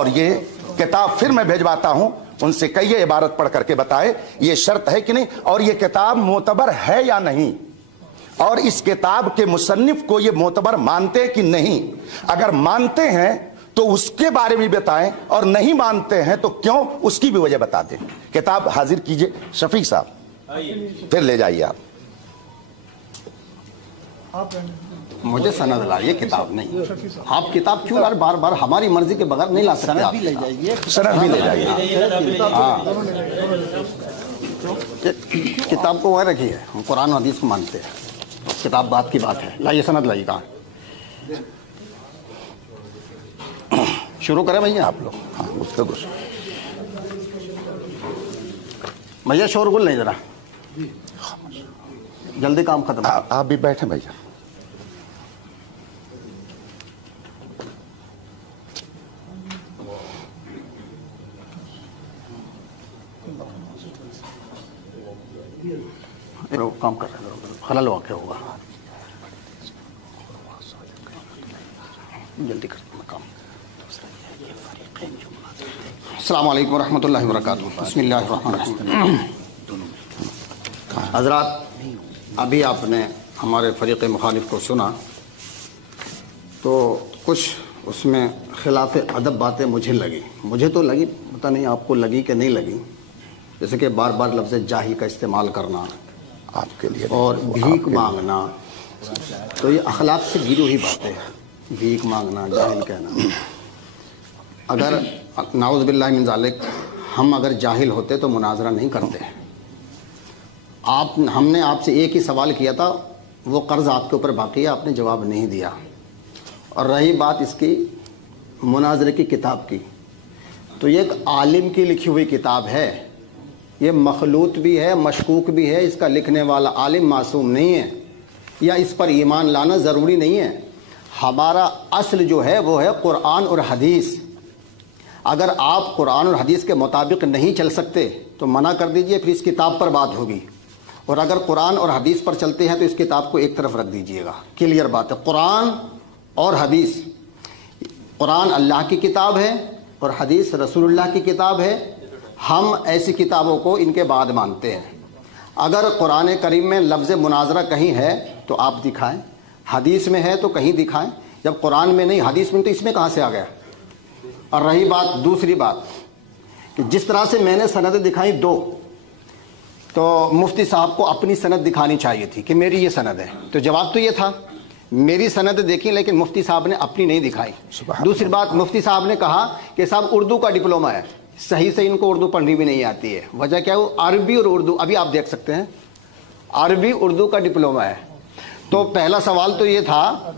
اور یہ کتاب پھر میں بھیجواتا ہوں، ان سے کہیے عبارت پڑھ کر کے بتائے یہ شرط ہے کہ نہیں، اور یہ کتاب معتبر ہے یا نہیں، اور اس کتاب کے مصنف کو یہ معتبر مانتے کہ نہیں۔ اگر مانتے ہیں تو اس کے بارے میں بتائیں، اور نہیں مانتے ہیں تو کیوں، اس کی بھی وجہ بتا دیں۔ کتاب حاضر کیجئے شفیق صاحب، پھر لے جائیے آپ۔ مجھے سند لائیے، کتاب نہیں۔ آپ کتاب کیوں بار بار ہماری مرضی کے بغیر نہیں لا سکتے؟ سند بھی لے جائیے، سند بھی لے جائیے۔ ہاں، کتاب کو وہ رکھیے، ہم قرآن و حدیث کو مانتے ہیں، کتاب بات کی بات ہے۔ لائیے سند لائیے، کہاں شروع کریں بھیا آپ لوگ؟ ہاں گفتگو بھیا، شور گل نہیں ذرا، جلدی کام ختم۔ آپ بھی بیٹھیں بھیا۔ کام کر رہے ہیں، خلل واقع ہوگا، جلدی کر کام۔ السلام علیکم ورحمۃ اللہ وبرکاتہ۔ بسم اللہ الرحمن الرحیم۔ حضرات، ابھی آپ نے ہمارے فریق مخالف کو سنا تو کچھ اس میں خلاف ادب باتیں مجھے تو لگی، پتہ نہیں آپ کو لگی کہ نہیں لگی، جیسے کہ بار بار لفظ جاہل کا استعمال کرنا آپ کے لیے اور بھیک مانگنا، تو یہ اخلاق سے گری ہوئی باتیں ہیں۔ بھیک مانگنا، جاہل کہنا، اگر نعوذ باللہ من ذالک ہم اگر جاہل ہوتے تو مناظرہ نہیں کرتے۔ ہم نے آپ سے ایک ہی سوال کیا تھا، وہ قرض آپ کے اوپر باقی ہے، آپ نے جواب نہیں دیا۔ اور رہی بات اس کی مناظرے کی کتاب کی، تو یہ ایک عالم کی لکھی ہوئی کتاب ہے، یہ مخلوط بھی ہے، مشکوک بھی ہے، اس کا لکھنے والا عالم معصوم نہیں ہے، یا اس پر ایمان لانا ضروری نہیں ہے۔ ہمارا اصل جو ہے وہ ہے قرآن اور حدیث۔ اگر آپ قرآن اور حدیث کے مطابق نہیں چل سکتے تو منع کر دیجئے، پھر اس کتاب پر بات ہوگی، اور اگر قرآن اور حدیث پر چلتے ہیں تو اس کتاب کو ایک طرف رکھ دیجئے گا۔ کلیئر بات ہے، قرآن اور حدیث، قرآن اللہ کی کتاب ہے اور حدیث رسول اللہ کی کتاب ہے۔ ہم ایسی کتابوں کو ان کے بعد مانتے ہیں۔ اگر قرآن کریم میں لفظ مناظرہ کہیں ہے تو آپ دکھائیں، حدیث میں ہے تو کہیں دکھائیں۔ جب قرآن میں نہیں، حدیث میں، تو اس میں کہاں سے آ گیا؟ اور رہی بات دوسری بات کہ جس طرح سے میں نے سندیں دکھائیں دو، تو مفتی صاحب کو اپنی سند دکھانی چاہیے تھی کہ میری یہ سند ہے، تو جواب تو یہ تھا میری سند دیکھی، لیکن مفتی صاحب نے اپنی نہیں دکھائی۔ دوسری بات، مفتی صاحب نے کہا کہ صاحب اردو کا ڈپلوما ہے، صحیح سے ان کو اردو پڑھنی بھی نہیں آتی ہے۔ وجہ کیا ہے؟ عربی اور اردو، ابھی آپ دیکھ سکتے ہیں، عربی اردو کا ڈپلوما ہے۔ تو پہلا سوال تو یہ تھا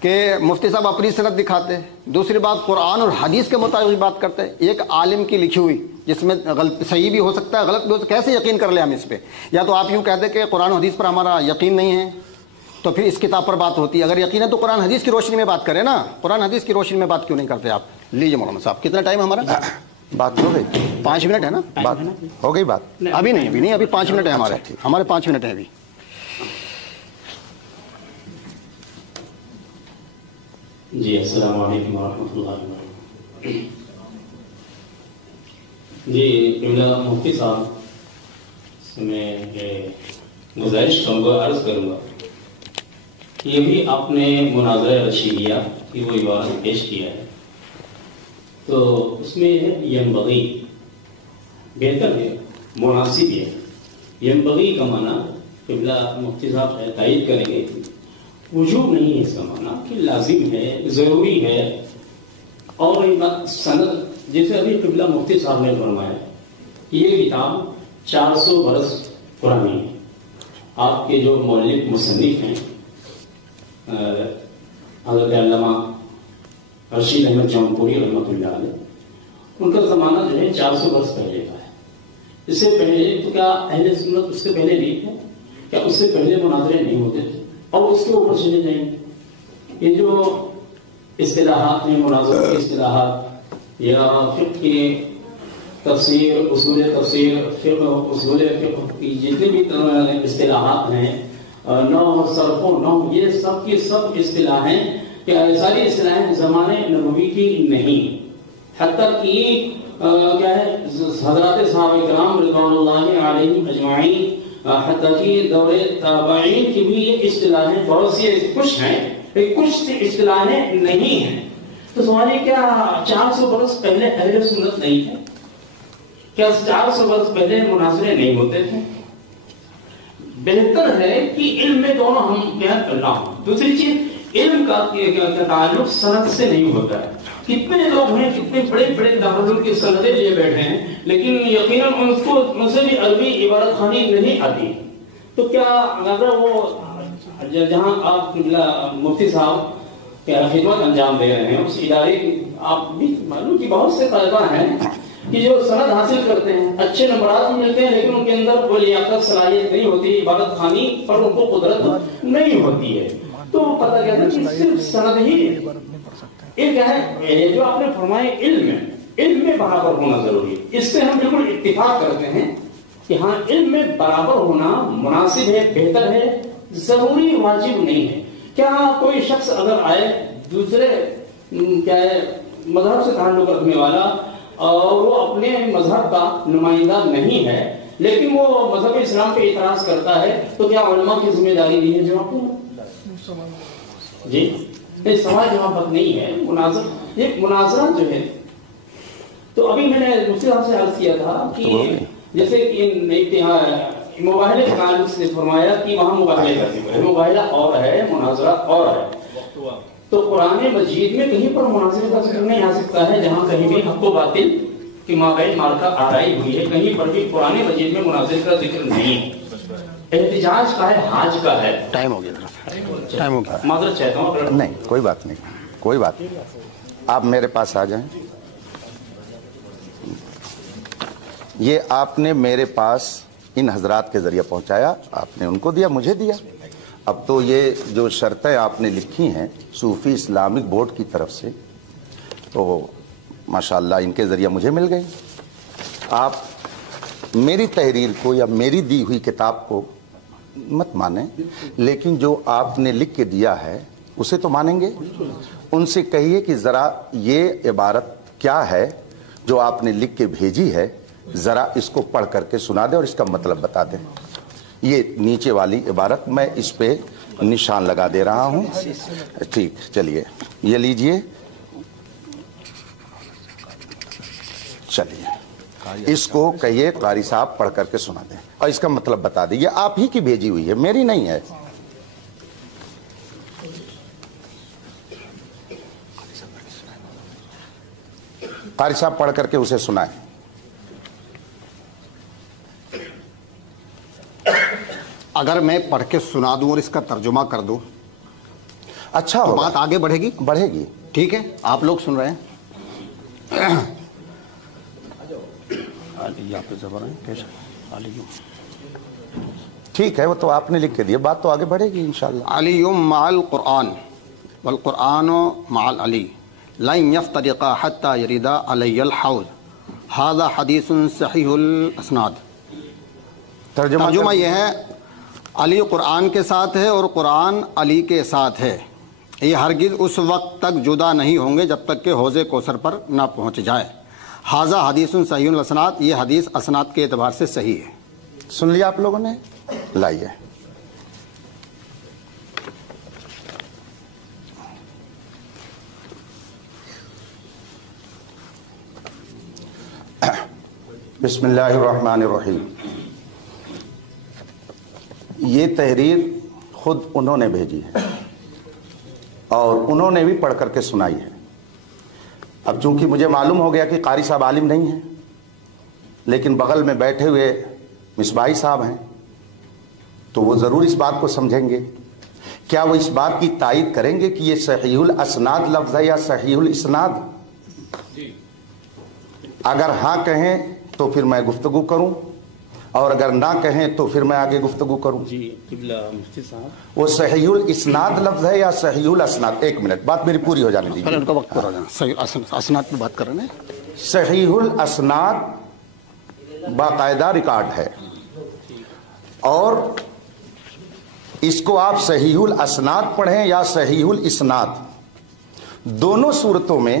کہ مفتی صاحب اپنی سند دکھاتے، دوسری بات قرآن اور حدیث کے مطابق بات کرتے ہیں، ایک عالم کی لکھی ہوئی جس میں صحیح بھی ہو سکتا ہے، غلط بھی ہو سکتا ہے، کیسے یقین کر لیں ہم اس پہ؟ یا تو آپ یوں کہتے کہ قرآن و حدیث پر ہمارا یقین نہیں ہے تو پھر اس کتاب پر بات ہوتی ہے، اگر یقین ہے تو قرآن حدیث کی روشنی میں بات کریں نا، قرآن حدیث کی روشنی میں بات کیوں نہیں کرتے آپ؟ لیجیے مولانا صاحب، کتنا ٹائم ہمارا؟ بات ہو گئی، 5 منٹ ہے نا؟ بات ہو گئی، بات ابھی نہیں، ابھی 5 منٹ ہے ہمارے 5 منٹ ہیں ابھی۔ جی السلام علیکم ورحمۃ اللہ وبرکاتہ۔ جی مفتی صاحب سے میں گزارش کروں گا، عرض کروں گا کہ یہ بھی آپ نے مناظرہ رشیدیہ کی وہ عبارت پیش کیا ہے، تو اس میں ینبغی بہتر ہے، مناسب ہے۔ ینبغی کا معنی قبلہ مفتی صاحب تائید کریں گے، وجوب نہیں ہے اس کا معنی کہ لازم ہے، ضروری ہے۔ اور سند جیسے ابھی قبلہ مفتی صاحب نے فرمایا، یہ کتاب 400 برس پرانی ہے۔ آپ کے جو مؤلف مصنف ہیں حضرت علامہ رشید احمد جونپوری رحمۃ اللہ علیہ، ان کا زمانہ جو ہے 400 برس پہلے کا ہے۔ اس سے پہلے تو کیا اہل سنت اس سے پہلے نہیں تھے؟ کیا اس سے پہلے مناظرے نہیں ہوتے تھے؟ اور اس کے اوپر چلے جائیں گے، یہ جو اصطلاحات ہیں، مناظروں کی اصطلاحات یا فقہ کی تفسیر، اصول تفسیر، فقہ، اصول فقہ کی جتنی بھی اصطلاحات ہیں، نحو، صرف و نحو، یہ سب کی سب اصطلاحیں، کہ ساری اصطلاحیں زمانے نبوی کی نہیں حتیٰ کہ کیا ہے حضرات صحابہ کرام رضوان اللہ علیہم اجمعین، حتیٰ کہ دور تابعین کی بھی یہ اصطلاحیں بہت سی کچھ ہیں، کچھ اصطلاحیں نہیں ہیں. تو سوال یہ کیا 400 برس پہلے اہل سنت نہیں تھے؟ کیا 400 برس پہلے مناظرے نہیں ہوتے تھے؟ بہتر ہے کہ علم میں دونوں ہم کیا کرنا ہوں. دوسری چیز، علم کا تعلق سند سے نہیں ہوتا ہے. کتنے لوگ ہیں، کتنے بڑے بڑے دارالعلوم کی سندیں لیے بیٹھے ہیں، لیکن یقیناً ان سے بھی عربی عبارت خوانی نہیں آتی. تو کیا اگر وہ جہاں آپ مفتی صاحب کیا خدمت انجام دے رہے ہیں اس ادارے کی، آپ بھی معلوم کہ بہت سے طلبہ ہیں کہ جو سند حاصل کرتے ہیں، اچھے نمبرات ملتے ہیں، لیکن ان کے اندر کوئی لیاقت صلاحیت نہیں ہوتی، عبارت خوانی پر ان کو قدرت نہیں ہوتی ہے. تو پتہ کیا تھا کہ صرف سند ہی یہ کیا ہے جو آپ نے فرمایا علم میں برابر ہونا ضروری ہے. اس سے ہم بالکل اتفاق کرتے ہیں کہ ہاں علم میں برابر ہونا مناسب ہے، بہتر ہے، ضروری واجب نہیں ہے. کیا کوئی شخص اگر آئے دوسرے کیا ہے مذہب سے تعلق رکھنے والا اور وہ اپنے مذہب کا نمائندہ نہیں ہے لیکن وہ مذہب اسلام پہ اعتراض کرتا ہے، تو کیا علماء کی ذمہ داری نہیں ہے جواب دینا؟ جی یہ سوال جواب وقت نہیں ہے. یہ مناظرہ جو ہے، تو ابھی میں نے مفتی صاحب سے عرض کیا تھا کہ جیسے کہ مباحلے کے تعلق سے فرمایا کہ وہاں مباحلے کا ذکر ہے، مباحلہ اور ہے، مناظرہ اور ہے. تو قرآن مجید میں کہیں پر مناظرے کا ذکر نہیں آ سکتا ہے، جہاں کہیں بھی حق و باطل کی مابین مارکا آرائی ہوئی ہے، کہیں پر بھی قرآن مجید میں مناظرے کا ذکر نہیں ہے. احتجاج کا ہے، حاج کا ہے. ٹائم ہو گیا، ٹائم ہو گیا، معذرت چاہتا ہوں. نہیں کوئی بات نہیں، کوئی بات نہیں، آپ میرے پاس آ جائیں. یہ آپ نے میرے پاس ان حضرات کے ذریعے پہنچایا، آپ نے ان کو دیا، مجھے دیا. اب تو یہ جو شرطیں آپ نے لکھی ہیں صوفی اسلامک بورڈ کی طرف سے، تو ماشاءاللہ ان کے ذریعے مجھے مل گئی. آپ میری تحریر کو یا میری دی ہوئی کتاب کو مت مانیں، لیکن جو آپ نے لکھ کے دیا ہے اسے تو مانیں گے. ان سے کہیے کہ ذرا یہ عبارت کیا ہے جو آپ نے لکھ کے بھیجی ہے، ذرا اس کو پڑھ کر کے سنا دیں اور اس کا مطلب بتا دیں. یہ نیچے والی عبارت میں اس پہ نشان لگا دے رہا ہوں. ٹھیک، چلیے یہ لیجئے، چلیے اس کو کہیے قاری صاحب پڑھ کر کے سنا دیں اور اس کا مطلب بتا دیں. یہ آپ ہی کی بھیجی ہوئی ہے، میری نہیں ہے. قاری صاحب پڑھ کر کے اسے سنائیں. اگر میں پڑھ کے سنا دوں اور اس کا ترجمہ کر دوں اچھا تو ہوگا، بات آگے بڑھے گی. بڑھے گی. ٹھیک ہے، آپ لوگ سن رہے ہیں. ٹھیک ہے، وہ تو آپ نے لکھ کے دیا، بات تو آگے بڑھے گی انشاءاللہ. علی مع القرآن والقرآن مع العلی لن يفترقا حتى يردا علی الحوض هذا حدیث صحیح الاسناد. ترجمہ یہ ہے، علی قرآن کے ساتھ ہے اور قرآن علی کے ساتھ ہے. یہ ہرگز اس وقت تک جدا نہیں ہوں گے جب تک کہ حوض کوثر پر نہ پہنچ جائے. ھذا حدیث صحیح الاسناد، یہ حدیث اسناد کے اعتبار سے صحیح ہے. سن لیا آپ لوگوں نے؟ لائیے. بسم اللہ الرحمن الرحیم. یہ تحریر خود انہوں نے بھیجی ہے اور انہوں نے بھی پڑھ کر کے سنائی ہے. اب چونکہ مجھے معلوم ہو گیا کہ قاری صاحب عالم نہیں ہیں، لیکن بغل میں بیٹھے ہوئے مصباحی صاحب ہیں تو وہ ضرور اس بات کو سمجھیں گے. کیا وہ اس بات کی تائید کریں گے کہ یہ صحیح الاسناد لفظ ہے یا صحیح الاسناد؟ اگر ہاں کہیں تو پھر میں گفتگو کروں، اور اگر نہ کہیں تو پھر میں آگے گفتگو کروں. جی مفتی صاحب، وہ صحیح الاسناد لفظ ہے یا صحیح الاسناد؟ ایک منٹ، بات میری پوری ہو جانے دیجیے. ان کا وقت پورا جانا. صحیح اسناد پہ بات کر رہے ہیں. صحیح الاسناد باقاعدہ ریکارڈ ہے، اور اس کو آپ صحیح الاسناد پڑھیں یا صحیح الاسناد، دونوں صورتوں میں